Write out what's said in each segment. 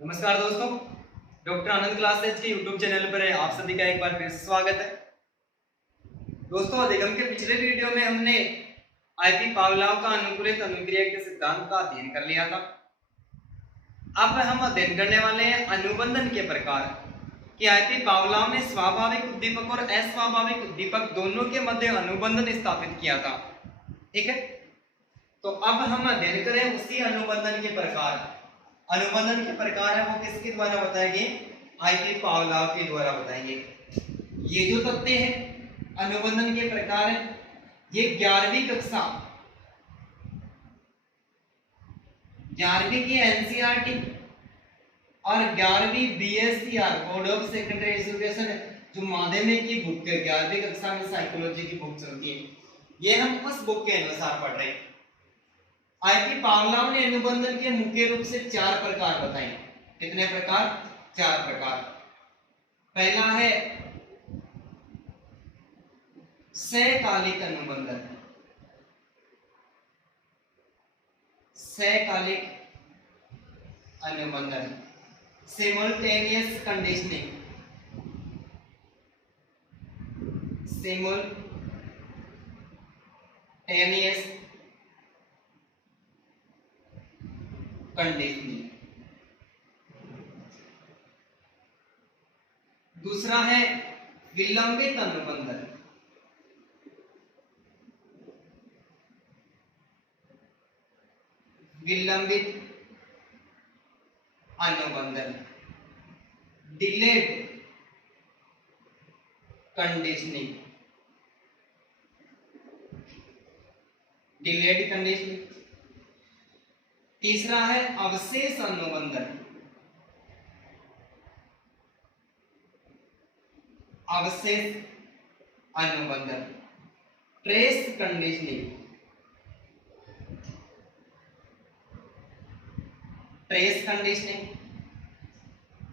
नमस्कार दोस्तों, डॉक्टर आनंद क्लासेज के यूट्यूब चैनल पर आप सभी का एक बार फिर से स्वागत है। दोस्तों, अधिगम के पिछले वीडियो में हमने आईपी पावलोव का अनुकूलित अनुक्रिया के सिद्धांत का अध्ययन कर लिया था। अब हम अध्ययन करने वाले हैं अनुबंधन के प्रकार कि आईपी पावलोव ने स्वाभाविक उद्दीपक और अस्वाभाविक उद्दीपक दोनों के मध्य अनुबंधन स्थापित किया था। ठीक है, तो अब हम अध्ययन करें उसी अनुबंधन के प्रकार। अनुबंधन के प्रकार है वो किसके द्वारा बताएंगे? आईपी पावलोव के द्वारा बताएंगे। ये जो तथ्य है अनुबंधन के प्रकार है, ये 11वीं कक्षा 11वीं की एनसीईआरटी और 11वीं बीएससीआर बोर्ड ऑफ सेकेंडरी एजुकेशन जो माध्यमिक की बुक है, 11वीं कक्षा में साइकोलॉजी की बुक चलती है, ये हम उस बुक के अनुसार पढ़ रहे हैं। आईपी पावलोव ने अनुबंधन के मुख्य रूप से 4 प्रकार बताए। कितने प्रकार? 4 प्रकार। पहला है सहकालिक अनुबंधन। सहकालिक अनुबंधन, सिमुलटेनियस कंडीशनिंग। Simultaneous conditioning. दूसरा है विलंबित अनुबंधन। विलंबित अनुबंधन, डिलेड कंडीशनिंग। Delayed conditioning. तीसरा है अवशेष अनुबंधन। अवशेष अनुबंधन, ट्रेस कंडीशनिंग। Trace conditioning.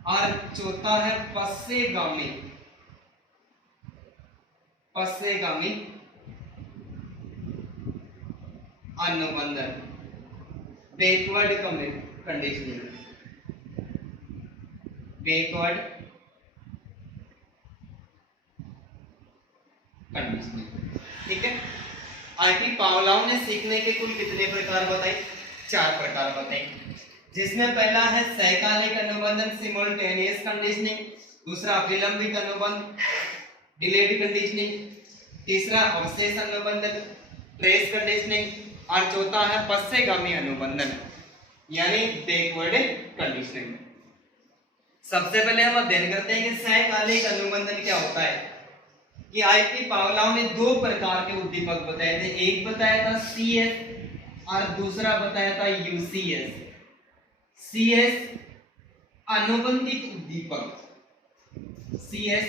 और चौथा है पश्चेगामी। पश्चेगामी अनुबंधन, बैकवर्ड कंडीशनिंग। Backward conditioning. ठीक है, आईपी पावलोव ने सीखने के कुल कितने प्रकार बताए? 4 प्रकार बताए, जिसमें पहला है सहकालिक अनुबंधन, सिमुलटेनियस कंडीशनिंग। दूसरा विलंबित अनुबंध, डिलेड कंडीशनिंग। तीसरा अवशेष अनुबंधन, ट्रेस कंडीशनिंग। और चौथा है पश्चेगामी अनुबंधन यानी बैकवर्ड कंडीशनिंग। सबसे पहले हम अध्ययन करते हैं कि सहकालिक अनुबंधन क्या होता है। कि आईपी पावलोव ने 2 प्रकार के उद्दीपक बताए थे। एक बताया था सीएस और दूसरा बताया था यूसीएस। सीएस अनुबंधित उद्दीपक, सीएस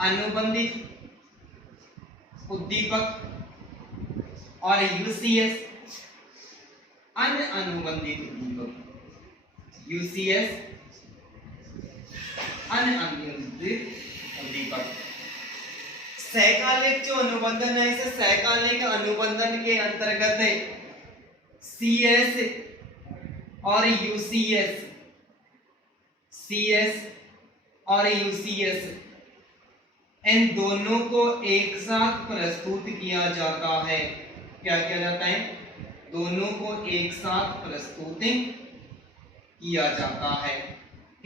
अनुबंधित उद्दीपक और यूसीएस अनअनुबंधित उद्दीपक। यूसीएस अनअनुबंधित उद्दीपक। सहकालिक जो अनुबंधन है, इसे सहकालिक अनुबंधन के अंतर्गत है सीएस और यूसीएस। सीएस और यूसीएस इन दोनों को एक साथ प्रस्तुत किया जाता है। क्या किया जाता है? दोनों को एक साथ प्रस्तुत किया जाता है।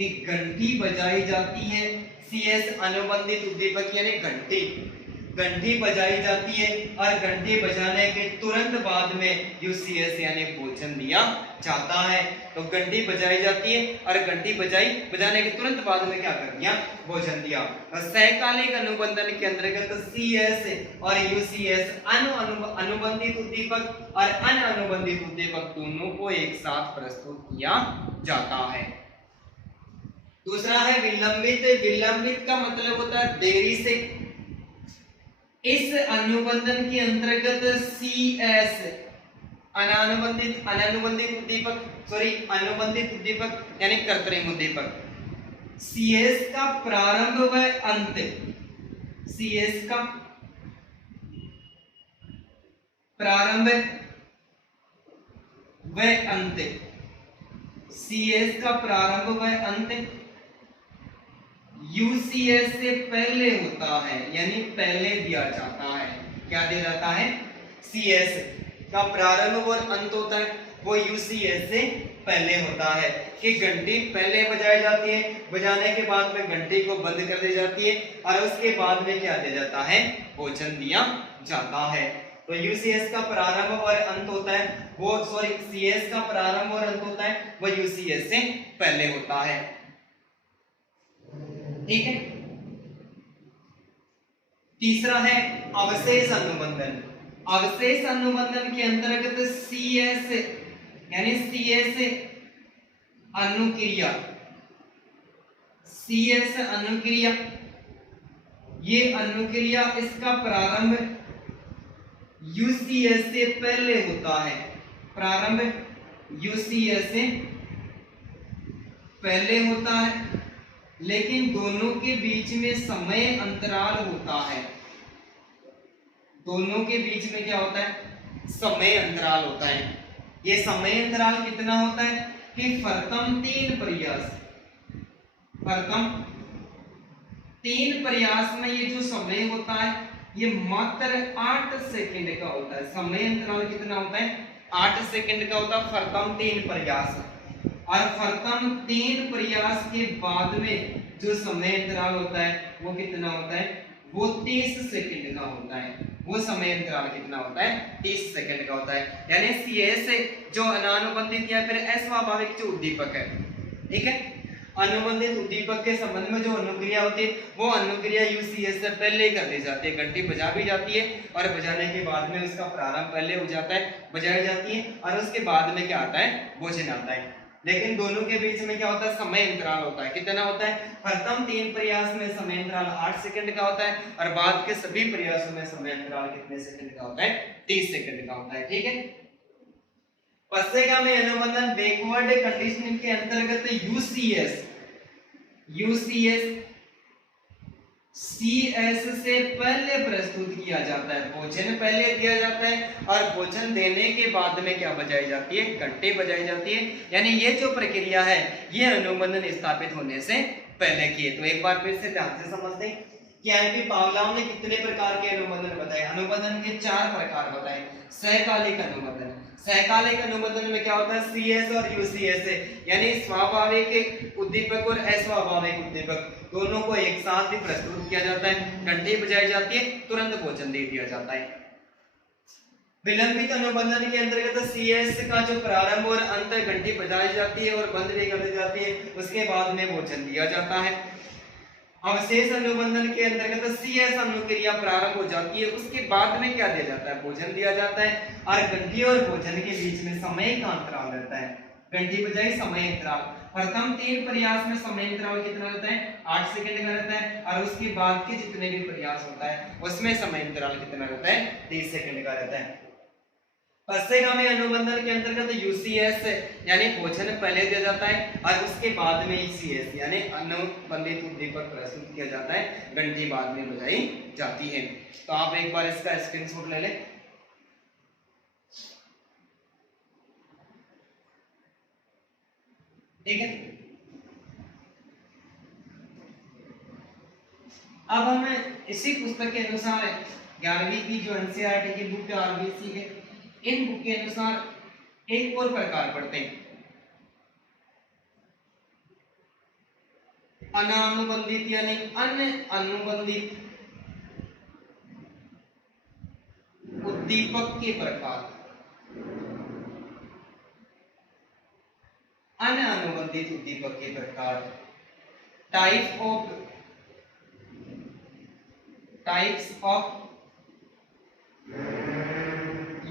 एक घंटी बजाई जाती है, सीएस अनुबंधित उद्दीपक यानी घंटी, घंटी बजाई जाती है और घंटी बजाने के तुरंत बाद में यूसीएस यानी भोजन दिया जाता है। तो घंटी बजाई जाती है और घंटी बजाने के तुरंत बाद में क्या कर दिया? भोजन दिया। सहकालिक अनुबंधन के अंतर्गत सीएस और यूसीएस अनुबंधित उद्दीपक और अनअनुबंधित उद्दीपक दोनों को एक साथ प्रस्तुत किया जाता है। दूसरा है विलंबित। विलंबित का मतलब होता है देरी से। इस अनुबंधन के अंतर्गत सीएस अनुबंधित उद्दीपक यानी कृत्रिम उद्दीपक, सीएस का प्रारंभ व अंत, सीएस का प्रारंभ व अंत CS का प्रारंभ व अंत UCS से पहले होता है, यानी पहले दिया जाता है। क्या दिया जाता है? CS का प्रारंभ और अंत होता है वो UCS से पहले होता है कि घंटी पहले बजाई जाती है, बजाने के बाद में घंटी को बंद कर दी जाती है और उसके बाद में क्या दिया जाता है? भोजन दिया जाता है। तो UCS का प्रारंभ और अंत होता है वो CS का प्रारंभ और अंत होता है वो UCS से पहले होता है। ठीक है। तीसरा है अवशेष अनुबंधन। अवशेष अनुबंधन के अंतर्गत CS यानी CS अनुक्रिया, CS अनुक्रिया, ये अनुक्रिया इसका प्रारंभ UCS से पहले होता है। प्रारंभ UCS से पहले होता है, लेकिन दोनों के बीच में समय अंतराल होता है। दोनों के बीच में क्या होता है? समय अंतराल होता है। ये समय अंतराल कितना होता है कि प्रथम 3 प्रयास, प्रथम 3 प्रयास में ये जो समय होता है ये मात्र 8 सेकंड का होता है। समय अंतराल कितना होता है? 8 सेकंड का होता है प्रथम 3 प्रयास, और प्रथम 3 प्रयास के बाद में जो समय अंतराल होता है वो कितना होता है? वो 30 सेकंड का होता है। वो समय अंतराल कितना होता है? 30 सेकंड का होता है। यानी CS जो अनानुबंधित या फिर अस्वाभाविक जो उद्दीपक है, ठीक है, अनुबंधित उद्दीपक के संबंध में जो अनुक्रिया होती है वो अनुक्रिया UCS से पहले कर दी जाती है। घंटी बजा भी जाती है और बजाने के बाद में उसका प्रारंभ पहले हो जाता है, बजाई जाती है और उसके बाद में क्या आता है? भोजन आता है। लेकिन दोनों के बीच में क्या होता है? समय अंतराल होता है। कितना होता है? प्रथम 3 प्रयास में समय अंतराल 8 सेकंड का होता है और बाद के सभी प्रयासों में समय अंतराल कितने सेकंड का होता है? 30 सेकंड का होता है। ठीक है। पश्चिगामी अनुबंधन बैकवर्ड कंडीशनिंग के अंतर्गत UCS CS से पहले प्रस्तुत किया जाता है। भोजन पहले दिया जाता है और भोजन देने के बाद में क्या बजाई जाती है? घंटी बजाई जाती है। यानी ये जो प्रक्रिया है ये अनुबंधन स्थापित होने से पहले की है। तो एक बार फिर से ध्यान से समझते हैं कि आईपी पावलोव ने कितने प्रकार के अनुबंधन बताए? अनुबंधन के 4 प्रकार बताए। सहकालिक अनुबंधन, सहकालिक अनुबंधन में क्या होता है? CS और UCS यानी स्वाभाविक उद्दीपक और अस्वाभाविक उद्दीपक दोनों को एक साथ ही प्रस्तुत किया जाता है। घंटी बजाई जाती है, तुरंत भोजन दे दिया जाता है। विलंबित अनुबंधन के अंतर्गत CS का जो प्रारंभ और अंत घंटी बजाई जाती है और बंद भी कर दी जाती है, उसके बाद में भोजन दिया जाता है। अवशेष अनुबंधन के अंतर्गत CS अनुक्रिया प्रारंभ हो जाती है, उसके बाद में क्या दिया जाता है? भोजन दिया जाता है और घंटी और भोजन के बीच में समय का अंतराल रहता है। घंटी बजाई समय अंतराल, प्रथम 3 प्रयास में समय अंतराल कितना रहता है? 8 सेकंड का रहता है और उसके बाद के जितने भी प्रयास होता है उसमें समय अंतराल कितना रहता है? 30 सेकंड का रहता है। पश्चिगामी अनुबंधन के अंतर्गत UCS यानी भोजन पहले दिया जाता है और उसके बाद में CS यानी अनुबंधित उद्दीपक प्रस्तुत किया जाता है, घंटी बाद में बजाई जाती है। तो आप एक बार इसका स्क्रीनशॉट ले लें। ठीक है। अब हमें इसी पुस्तक के अनुसार 11वीं की जो NCERT की बुक है RBC के, इन बुक के अनुसार एक और प्रकार पढ़ते हैं, अनानुबंधित यानी अन्य अनुबंधित उद्दीपक के प्रकार। अन्य अनुबंधित उद्दीपक के प्रकार, types of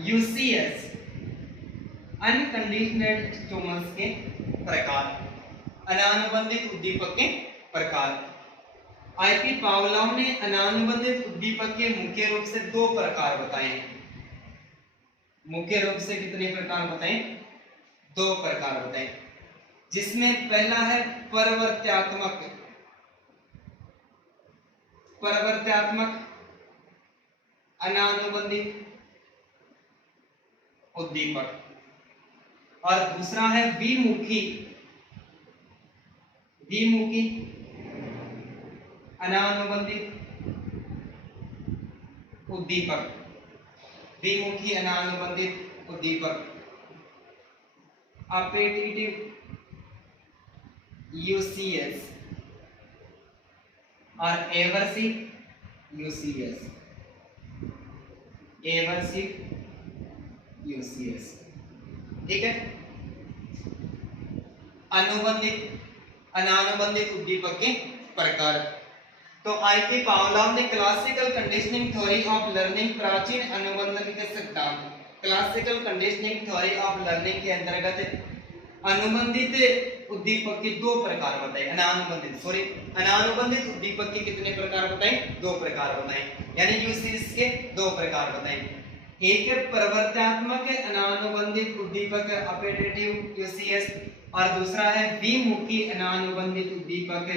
UCS unconditional stimulus के प्रकार, अनानुबंधित उद्दीपक के प्रकार। आईपी पावलोव ने अनानुबंधित उद्दीपक के मुख्य रूप से 2 प्रकार बताए हैं। मुख्य रूप से कितने प्रकार बताए? 2 प्रकार बताए, जिसमें पहला है परिवर्त्यात्मक अनानुबंधित उद्दीपक और दूसरा है विमुखी द्विमुखी अनानुबंधित उद्दीपक, द्विमुखी अनानुबंधित उद्दीपक, appetitive UCS और aversive UCS, aversive UCS। ठीक है। अनुबंधित अनानुबंधित उद्दीपक के प्रकार। तो आईपी पावलोव ने classical conditioning theory of learning प्राचीन अनुबंधन के सिद्धांत, classical conditioning theory of learning के अंतर्गत अनुबंधित उद्दीपक के दो प्रकार बताए। अनानुबंधित उद्दीपक के कितने प्रकार बताए? दो प्रकार बताए, यानी यूसीएस के दो प्रकार बताए। एक है प्रवर्त्यात्मक अनानुबंधित उद्दीपक अपेटिटिव यूसीएस, और दूसरा है द्विमुखी अनानुबंधित उद्दीपक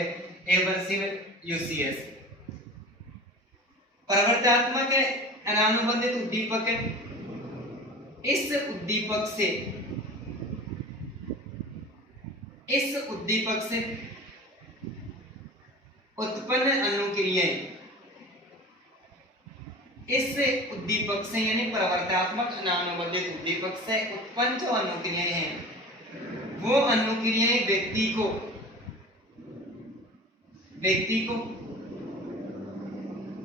एवर्सिव यूसीएस। प्रवर्त्यात्मक अनानुबंधित उद्दीपक, इस उद्दीपक से उत्पन्न अनुक्रियाएं, इस उद्दीपक से यानी प्रवर्त्यात्मक अनानुबंधित उद्दीपक से उत्पन्न जो अनुक्रियाएं हैं, वो अनुक्रियाएं व्यक्ति को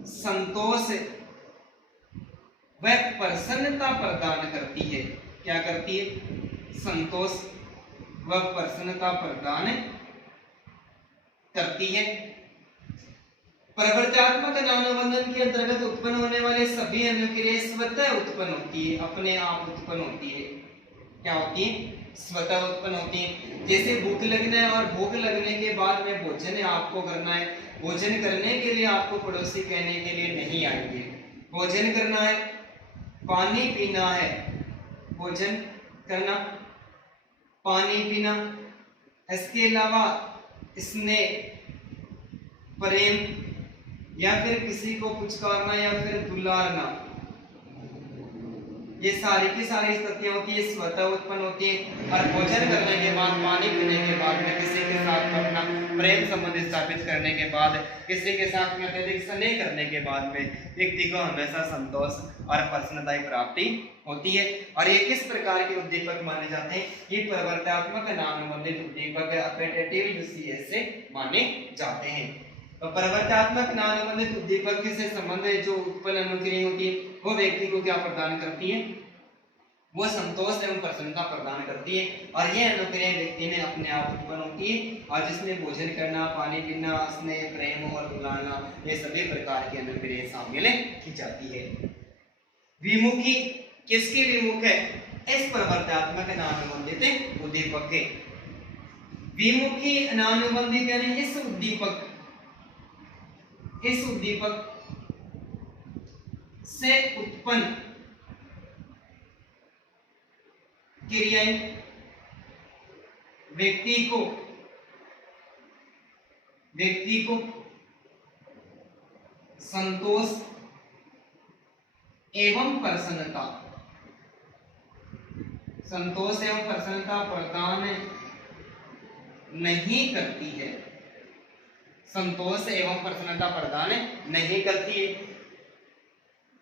संतोष व प्रसन्नता प्रदान करती है। क्या करती है? संतोष व प्रसन्नता प्रदान करती है। प्रवर्त्यात्मक अनानुबंधन के अंतर्गत उत्पन्न होने वाले सभी अनुक्रियाएं स्वतः उत्पन्न होती है, अपने आप उत्पन्न होती है। क्या होती है? स्वतः उत्पन्न होती है। जैसे भूख लगना है और भूख लगने के बाद में भोजन आपको करना है, भोजन करने के लिए आपको पड़ोसी कहने के लिए नहीं आएंगे। भोजन करना है, पानी पीना है, भोजन करना, पानी पीना, इसके अलावा स्नेह, प्रेम, या फिर किसी को पुचकारना या फिर दुलारना, ये सारी की सारी स्थितियां होती है स्वतः उत्पन्न होती है। और भोजन करने के बाद, पानी पीने के बाद में किसी के साथ अपना प्रेम संबंध स्थापित करने के बाद, किसी के साथ में अत्यधिक स्नेह करने के बाद में व्यक्ति को हमेशा संतोष और प्रसन्नता की प्राप्ति होती है। और ये किस प्रकार के उद्दीपक माने जाते हैं? ये प्रवर्त्यात्मक अनानुबंधित उद्दीपक अपेटिटिव यूसीएस से माने जाते हैं। तो प्रवर्त्यात्मक अनानुबंधित उद्दीपक से संबंध जो उत्पन्न अनुक्रिया होती है, वो व्यक्ति को क्या प्रदान करती है? वो संतोष एवं प्रसन्नता प्रदान करती है। और ये अनुक्रिया व्यक्ति में अपने आप उत्पन्न होती है, और जिसमें भोजन करना, पानी पीना, स्नेह, प्रेम और दुलारना, ये सभी प्रकार की अनुक्रिया शामिल की जाती है। विमुखी किसके विमुख है? इस प्रवर्त्यात्मक अनानुबंधित उद्दीपक के। विमुखी अनानुबंधित यानी इस उद्दीपक से उत्पन्न क्रियाएं व्यक्ति को संतोष एवं प्रसन्नता प्रदान नहीं करती है। संतोष एवं प्रसन्नता प्रदान नहीं करती है।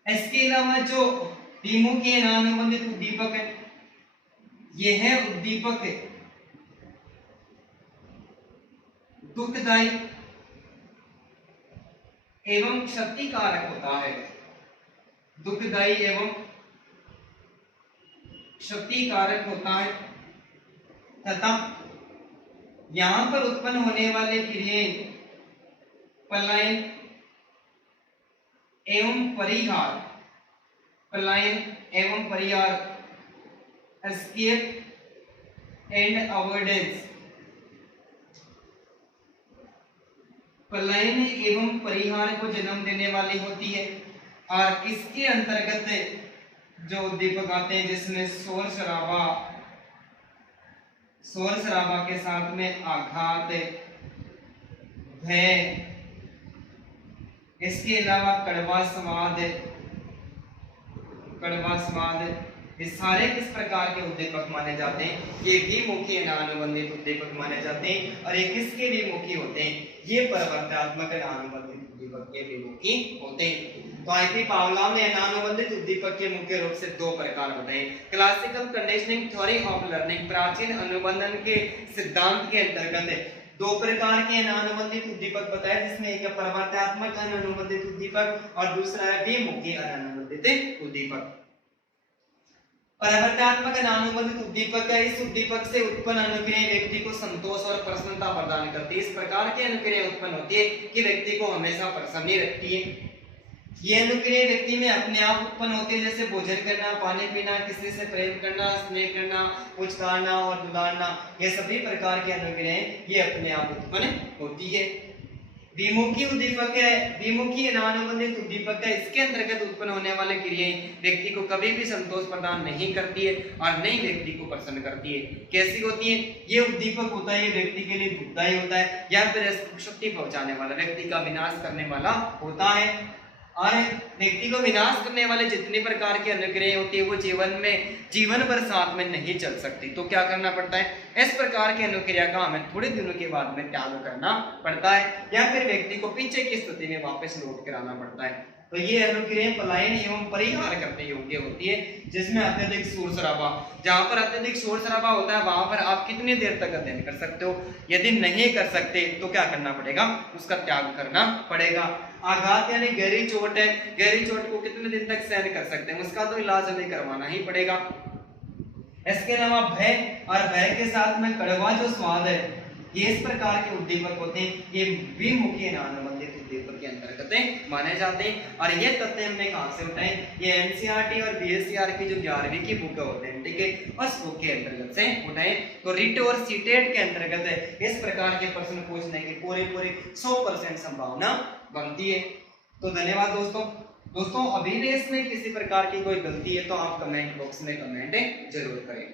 इसके अलावा जो विमुखी अनानुबंधित उद्दीपक है, यह उद्दीपक दुखदायी एवं क्षतिकारक होता है। दुखदायी एवं क्षतिकारक होता है तथा यहां पर उत्पन्न होने वाले क्रियाएं पलायन एवं परिहार, एस्केप एंड अवॉइडेंस, पलायन एवं परिहार को जन्म देने वाली होती है। और इसके अंतर्गत जो उद्दीपक आते हैं जिसमें शोर शराबा के साथ में आघात, भय, इसके अलावा कड़वा स्वाद, ये सारे किस प्रकार के उद्दीपक माने जाते हैं? ये द्विमुखी अनानुबंधित उद्दीपक माने जाते हैं। और ये किसके विमुखी होते हैं? ये प्रवर्तनात्मक अनानुबंधित उद्दीपक के विमुखी होते हैं। तो आईपी पावलोव ने अनानुबंधित उद्दीपक के मुख्य रूप से दो प्रकार बताए। Classical conditioning theory of learning, प्राचीन अनुबंधन के सिद्धांत के अंतर्गत दो प्रकार के अनानुबंधित उद्दीपक बताए, जिसमें एक है प्रवर्तनात्मक अनानुबंधित उद्दीपक और दूसरा है द्विमुखी अनानुबंधित उद्दीपक। प्रवर्तनात्मक अनानुबंधित उद्दीपक है, इस उद्दीपक से उत्पन्न अनुक्रिया व्यक्ति को संतोष और प्रसन्नता प्रदान करती है। इस प्रकार की अनुक्रिया उत्पन्न होती है कि व्यक्ति को हमेशा प्रसन्न ही रखती है। ये अनुक्रिया व्यक्ति में अपने आप उत्पन्न होती है, जैसे भोजन करना, पानी पीना, किसी से प्रेम करना, स्नेह करना, उछालना और दुलारना, ये सभी प्रकार की अनुक्रियाएं ये अपने आप उत्पन्न होती है। विमुखी उद्दीपक है, विमुखी अनानुबंधित उद्दीपक है, इसके अंतर्गत उत्पन्न होने वाली क्रियाएं व्यक्ति को कभी भी संतोष प्रदान नहीं करती है और नहीं व्यक्ति को प्रसन्न करती है। कैसी होती है? ये उद्दीपक होता है, ये व्यक्ति के लिए दुखदायी होता है या फिर क्षति पहुंचाने वाला, व्यक्ति का विनाश करने वाला होता है। और व्यक्ति को विनाश करने वाले जितनी प्रकार की अनुक्रियाएं होती है वो जीवन भर साथ में नहीं चल सकती। तो क्या करना पड़ता है? इस प्रकार की अनुक्रिया का हमें थोड़े दिनों के बाद में त्याग करना पड़ता है या फिर व्यक्ति को पीछे की स्थिति में वापस लौट कर आना पड़ता है। तो ये अनुक्रियाएं पलायन एवं परिहार करने योग्य होती है, जिसमें अत्यधिक शोर शराबा, जहां पर अत्यधिक शोर शराबा होता है वहां पर आप कितनी देर तक अध्ययन कर सकते हो? यदि नहीं कर सकते तो क्या करना पड़ेगा? उसका त्याग करना पड़ेगा। आघात यानी गहरी चोट है, गहरी चोट को कितने दिन तक सहन कर सकते हैं? उसका तो इलाज हमें करवाना ही पड़ेगा। इसके अलावा भय, और भय के साथ में कड़वा जो स्वाद है, ये इस प्रकार के उद्दीपक होते हैं, ये विमुखी अनानुबंधित उद्दीपक के अंतर्गत माने जाते हैं। और ये तथ्य हमने कहां से उठाए? ये एनसीईआरटी और बीएससीआर की जो 11वीं की बुक होते हैं, ठीक है, उस बुक के अंतर्गत से उठाए। तो रिट और सीटेट के अंतर्गत है इस प्रकार के प्रश्न पूछने की पूरी 100% संभावना बनती है। तो धन्यवाद दोस्तों। अभी भी इसमें किसी प्रकार की कोई गलती है तो आप कमेंट बॉक्स में कमेंट जरूर करें।